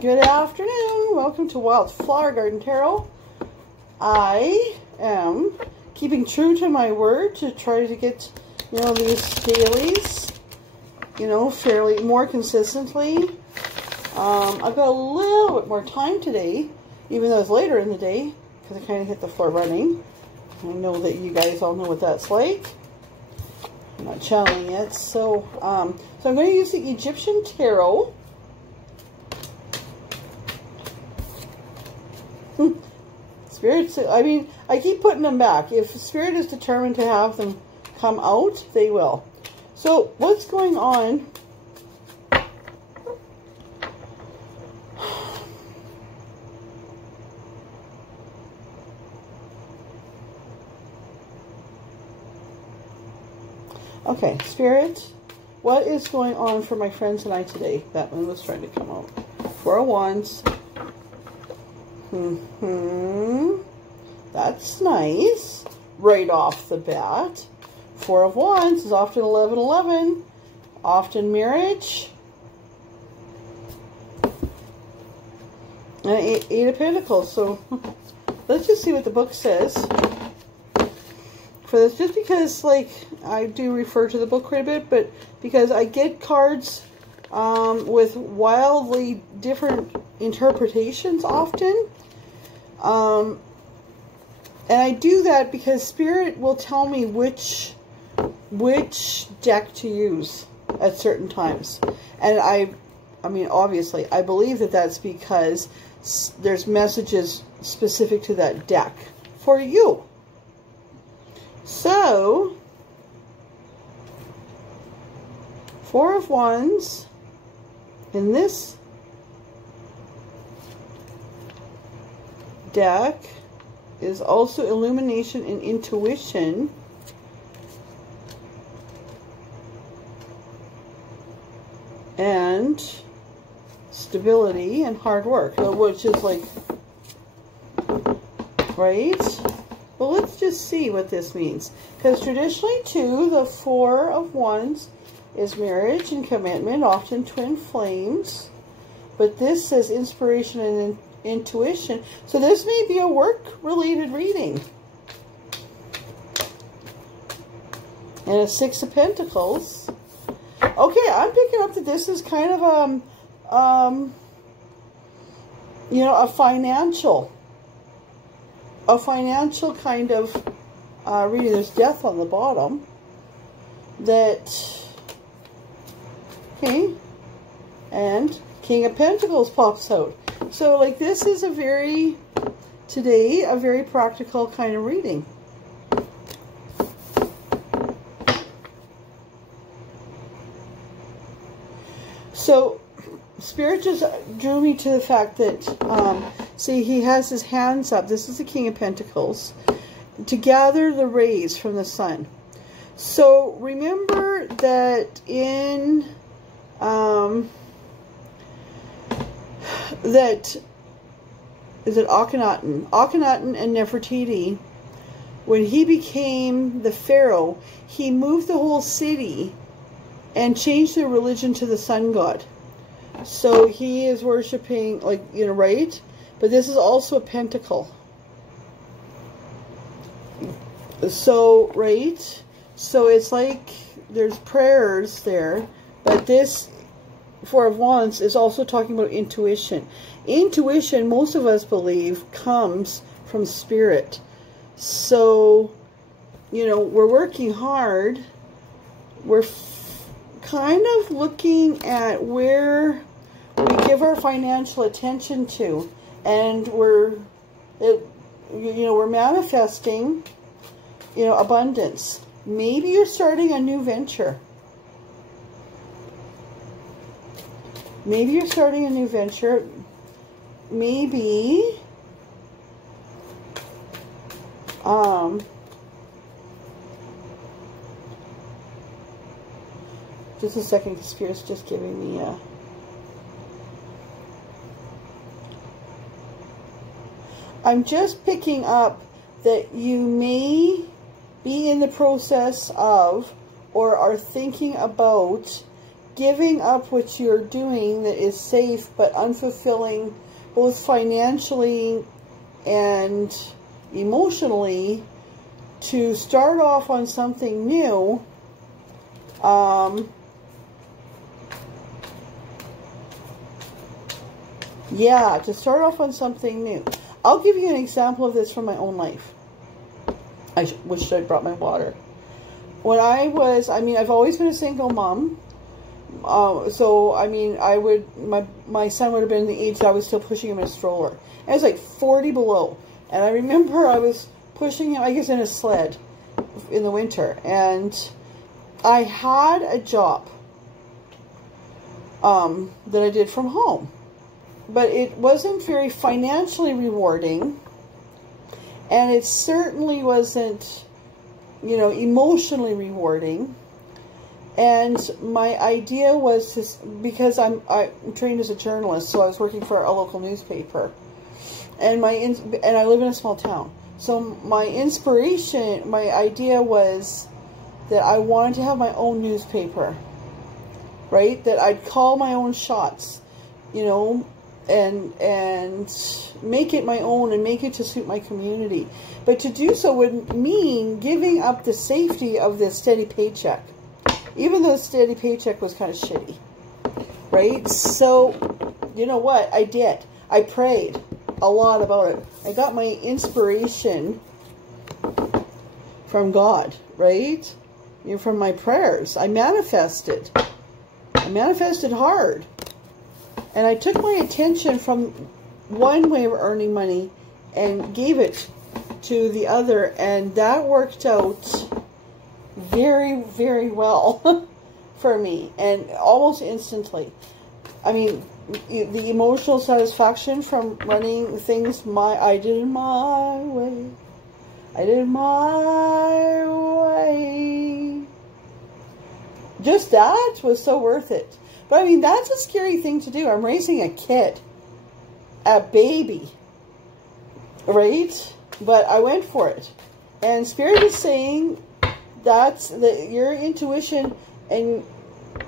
Good afternoon. Welcome to Wild Flower Garden Tarot. I am keeping true to my word to try to get, these dailies, fairly more consistently. I've got a little bit more time today, even though it's later in the day, because I kind of hit the floor running. I know that you guys all know what that's like. I'm not channeling it, so I'm going to use the Egyptian Tarot. Spirits, I keep putting them back. If Spirit is determined to have them come out, they will. So, what's going on? Okay, Spirit, what is going on for my friends and I today? That one was trying to come out. Four of Wands. That's nice. Right off the bat. Four of Wands is often 11-11. Often marriage. And Eight of Pentacles. So let's just see what the book says for this. Just because, I do refer to the book quite a bit, but because I get cards with wildly different interpretations often. And I do that because Spirit will tell me which deck to use at certain times. And I mean, obviously, I believe that that's because there's messages specific to that deck for you. So, Four of Wands in this deck is also illumination and intuition. And stability and hard work, which is right? Well, let's just see what this means. Because traditionally, too, the Four of Wands is marriage and commitment, often twin flames. But this says inspiration and intuition. So this may be a work-related reading. And a Six of Pentacles. Okay, I'm picking up that this is kind of a financial kind of reading. There's death on the bottom. Okay, and King of Pentacles pops out. So, this is today, a very practical kind of reading. So, Spirit just drew me to the fact that, see, he has his hands up. This is the King of Pentacles. To gather the rays from the sun. So, remember that in, is it Akhenaten? Akhenaten and Nefertiti, when he became the pharaoh, he moved the whole city and changed their religion to the sun god. So he is worshipping, right? But this is also a pentacle. So, right? So it's there's prayers there, but this Four of Wands is also talking about intuition. Intuition, most of us believe, comes from Spirit. So, we're working hard. We're kind of looking at where we give our financial attention to. And we're manifesting, abundance. Maybe you're starting a new venture. Maybe you're starting a new venture. Maybe just a second, Spirit's just giving me a I'm just picking up that you may be in the process of or are thinking about giving up what you're doing that is safe but unfulfilling, both financially and emotionally, to start off on something new. Yeah, to start off on something new. I'll give you an example of this from my own life. I wish I'd brought my water. When I was, I've always been a single mom. So, my son would have been the age that I was still pushing him in a stroller. And it was like 40 below. And I remember I was pushing him, I guess, in a sled in the winter. And I had a job that I did from home. But it wasn't very financially rewarding. And it certainly wasn't, emotionally rewarding. And my idea was to, because I'm trained as a journalist, so I was working for a local newspaper. And I live in a small town. So my inspiration, my idea was that I wanted to have my own newspaper, right? That I'd call my own shots, and make it my own and make it to suit my community. But to do so would mean giving up the safety of this steady paycheck, even though the steady paycheck was kind of shitty, right? So, you know what? I did. I prayed a lot about it. I got my inspiration from God, right? From my prayers. I manifested. I manifested hard. And I took my attention from one way of earning money and gave it to the other. And that worked out very, very well for me. And almost instantly. The emotional satisfaction from running things I did it my way. I did it my way. Just that was so worth it. But that's a scary thing to do. I'm raising a kid, a baby, right? But I went for it. And Spirit is saying that's your intuition, and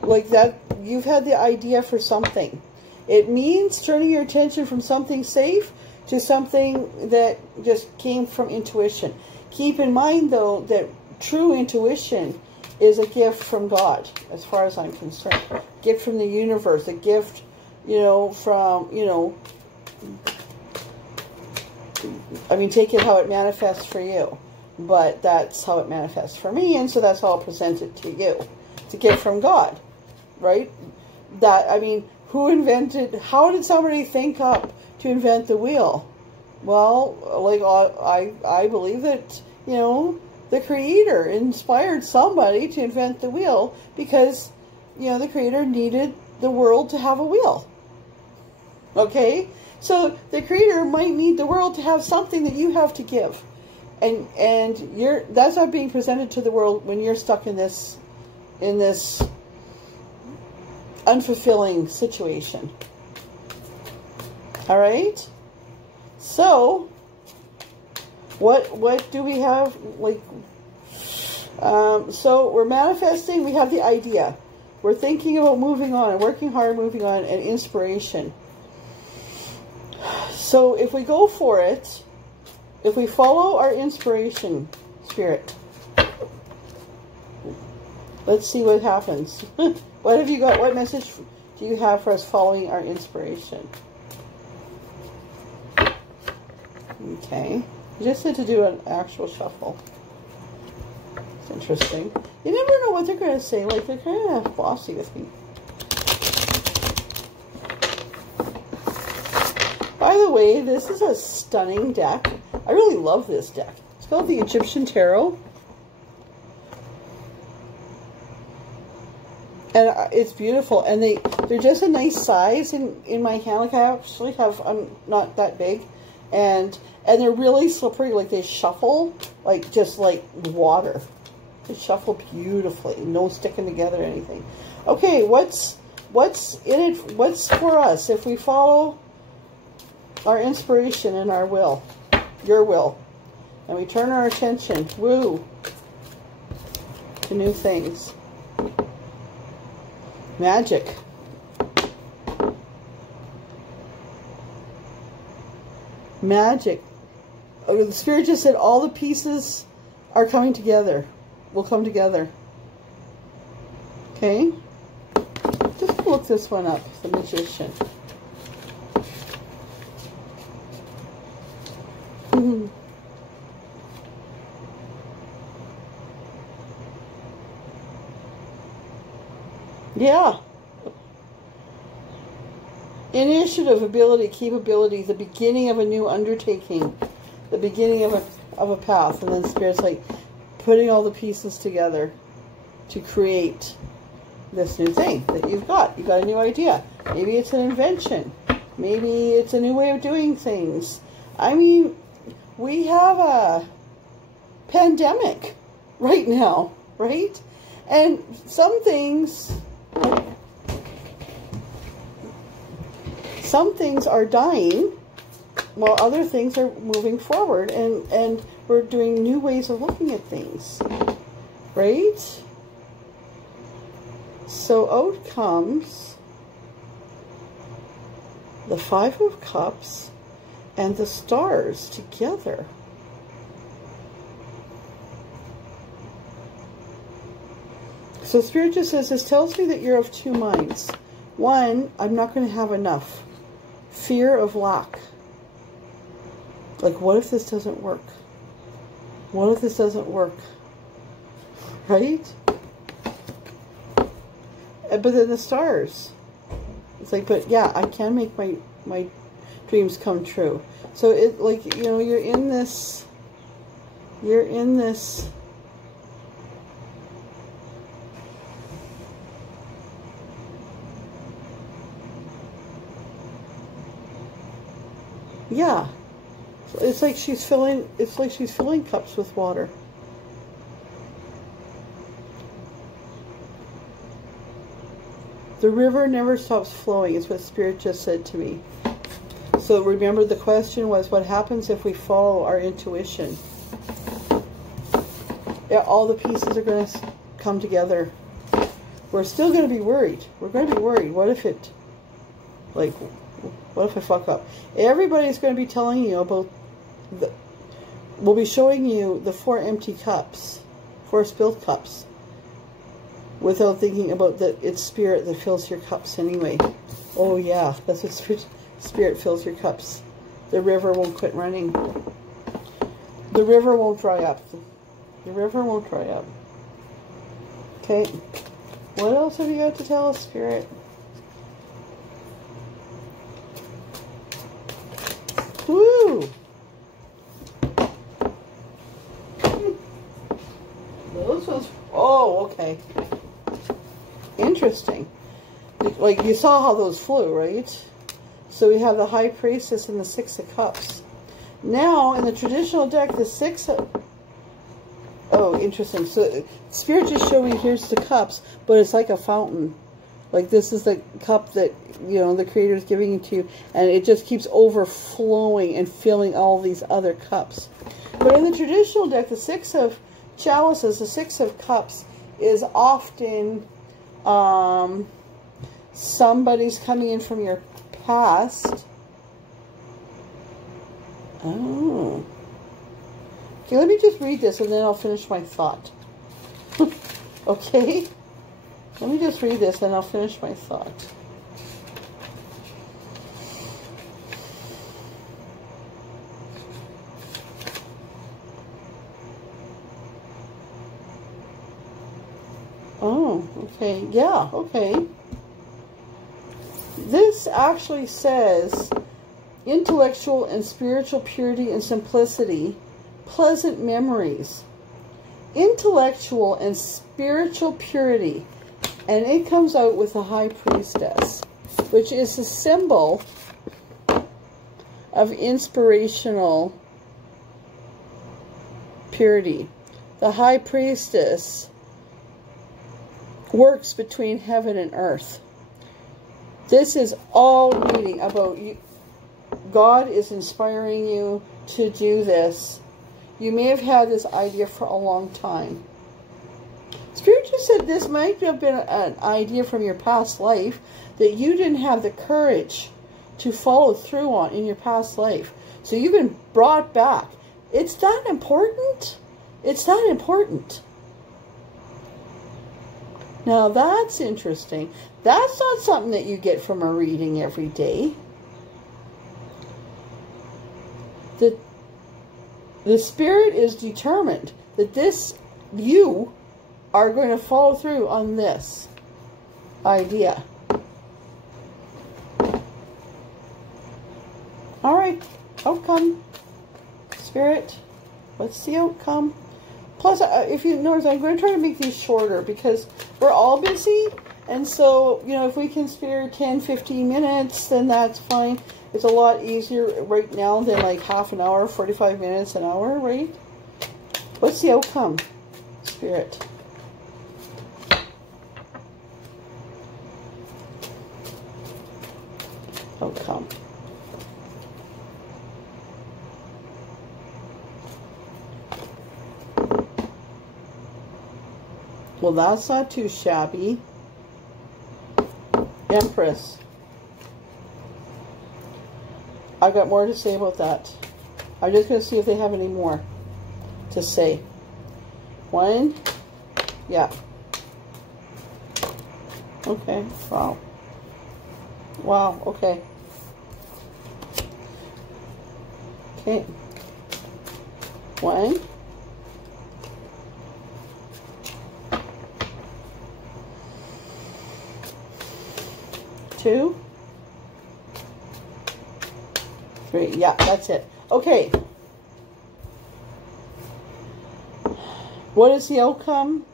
like that, you've had the idea for something. It means turning your attention from something safe to something that just came from intuition. Keep in mind, though, that true intuition is a gift from God, as far as I'm concerned. A gift from the universe, a gift, from, take it how it manifests for you. But that's how it manifests for me, and so that's how I'll present it to you. It's a gift from God, right? How did somebody think up to invent the wheel? Well, I believe that, the Creator inspired somebody to invent the wheel because, the Creator needed the world to have a wheel. Okay? So the Creator might need the world to have something that you have to give. And that's not being presented to the world when you're stuck in this unfulfilling situation. All right? So what do we have? So we're manifesting. We have the idea. We're thinking about moving on and working hard, moving on, and inspiration. So if we go for it, if we follow our inspiration, Spirit, let's see what happens. What have you got? What message do you have for us following our inspiration? Okay. You just had to do an actual shuffle. It's interesting. You never know what they're going to say. Like, they're kind of bossy with me. By the way, this is a stunning deck. I really love this deck. It's called the Egyptian Tarot. And it's beautiful. And they're just a nice size in my hand. Like, I actually have, I'm not that big. And they're really slippery. Like, they shuffle just like water. They shuffle beautifully. No sticking together or anything. Okay, what's in it? What's for us if we follow our inspiration and our will, your will, and we turn our attention, to new things? Magic. Magic. The Spirit just said all the pieces are coming together. Will come together. Okay? Just look this one up. The Magician. Yeah. Initiative, ability, capability, the beginning of a new undertaking, the beginning of a path, and then Spirit's like putting all the pieces together to create this new thing that you've got. You've got a new idea. Maybe it's an invention. Maybe it's a new way of doing things. I mean, we have a pandemic right now, right? And some things are dying while other things are moving forward, and we're doing new ways of looking at things, right? So out comes the Five of Cups and the stars together. So Spirit just says, this tells me that you're of two minds. One, I'm not going to have enough. Fear of lack. Like, what if this doesn't work? What if this doesn't work? Right? But then the stars. It's like, but yeah, I can make my dreams come true. So it, like, you know, you're in this yeah. It's like she's filling cups with water. The river never stops flowing is what Spirit just said to me. So remember, the question was, what happens if we follow our intuition? Yeah, all the pieces are going to come together. We're still going to be worried. We're going to be worried. What if it, like, what if I fuck up? Everybody's going to be telling you about we'll be showing you the 4 empty cups, 4 spilled cups, without thinking about that it's Spirit that fills your cups anyway. Oh yeah, that's what Spirit fills your cups. The river won't quit running. The river won't dry up. The river won't dry up. Okay, what else have you got to tell us, Spirit? Woo! Those ones. Oh, okay. Interesting. Like, you saw how those flew, right? So we have the High Priestess and the 6 of Cups. Now, in the traditional deck, the 6 of... Oh, interesting. So, Spirit just showed me, here's the cups, but it's like a fountain. Like, this is the cup that, you know, the Creator is giving it to you, and it just keeps overflowing and filling all these other cups. But in the traditional deck, the 6 of Chalices, the 6 of Cups, is often somebody's coming in from your past. Oh. Okay, let me just read this and then I'll finish my thought. Okay? Let me just read this and I'll finish my thought. Oh, okay. Yeah, okay. This actually says intellectual and spiritual purity and simplicity, pleasant memories. Intellectual and spiritual purity. And it comes out with the High Priestess, which is a symbol of inspirational purity. The High Priestess works between heaven and earth. This is all reading about you. God is inspiring you to do this. You may have had this idea for a long time. Spirit just said this might have been an idea from your past life that you didn't have the courage to follow through on in your past life. So you've been brought back. It's that important. It's that important. Now that's interesting. That's not something that you get from a reading every day. The Spirit is determined that you are going to follow through on this idea. All right, outcome, Spirit. What's the outcome? Plus, if you notice, I'm going to try to make these shorter because we're all busy. And so, you know, if we can spare 10, 15 minutes, then that's fine. It's a lot easier right now than like half an hour, 45 minutes, an hour, right? What's the outcome, Spirit? Outcome. Well, that's not too shabby. Empress. I got more to say about that. I'm just going to see if they have any more to say. One. Yeah. Okay. Wow. Wow. Okay. Okay. One. Two. Three. Yeah, that's it. Okay. What is the outcome?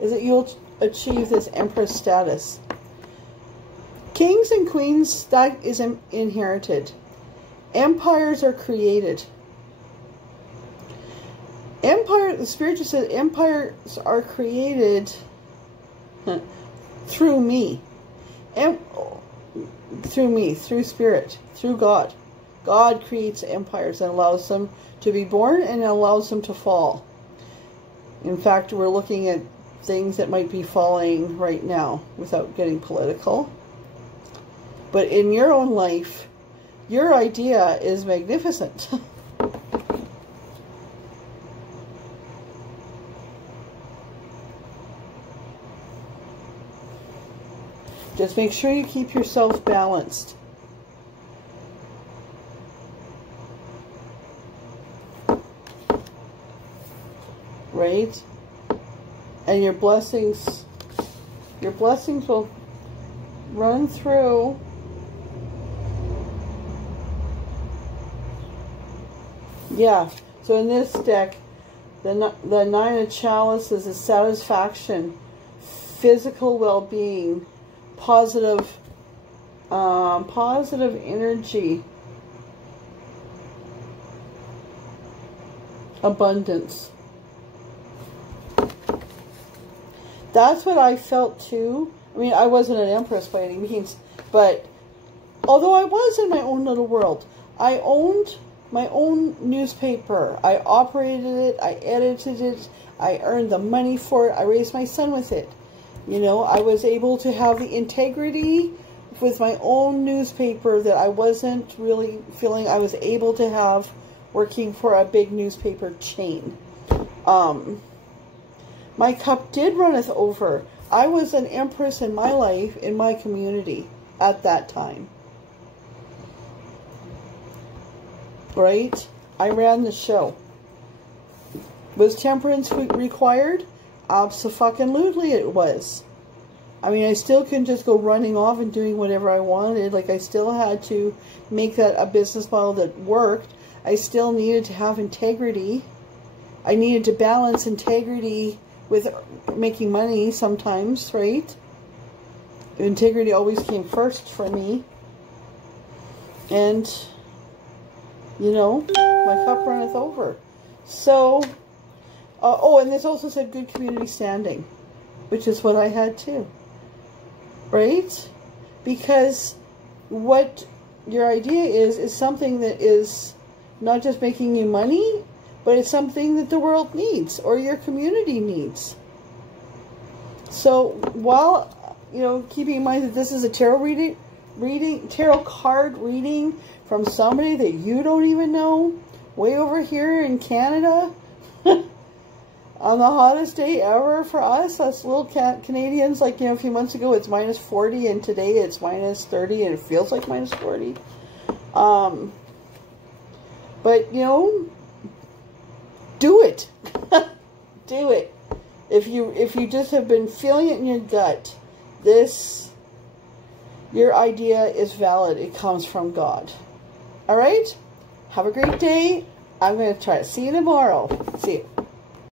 Is that you'll achieve this Empress status. Kings and queens, that is inherited. Empires are created. The Spirit just said empires are created through me. Through Spirit, through God. God creates empires and allows them to be born and allows them to fall. In fact, we're looking at things that might be falling right now without getting political. But in your own life, your idea is magnificent. Just make sure you keep yourself balanced. Right? And your blessings will run through. Yeah. So in this deck, the Nine of Chalices is satisfaction, physical well-being, positive energy, abundance. That's what I felt too. I mean, I wasn't an Empress by any means, but although I was in my own little world, I owned my own newspaper. I operated it, I edited it, I earned the money for it, I raised my son with it. You know, I was able to have the integrity with my own newspaper that I wasn't really feeling I was able to have working for a big newspaper chain. My cup did runneth over. I was an Empress in my life, in my community, at that time. Right? I ran the show. Was temperance required? Abso-fucking-lutely it was. I mean, I still couldn't just go running off and doing whatever I wanted. Like, I still had to make that a business model that worked. I still needed to have integrity. I needed to balance integrity with making money sometimes, right? Integrity always came first for me. And, you know, my cup runneth over. So, oh, and this also said good community standing, which is what I had too. Right? Because what your idea is something that is not just making you money, but it's something that the world needs or your community needs. So while, you know, keeping in mind that this is a tarot tarot card reading from somebody that you don't even know, way over here in Canada, on the hottest day ever for us little Canadians, like, you know, a few months ago it's minus 40 and today it's minus 30 and it feels like minus 40. But, you know, do it. Do it. If you just have been feeling it in your gut, your idea is valid. It comes from God. All right? Have a great day. I'm going to try it. See you tomorrow. See you.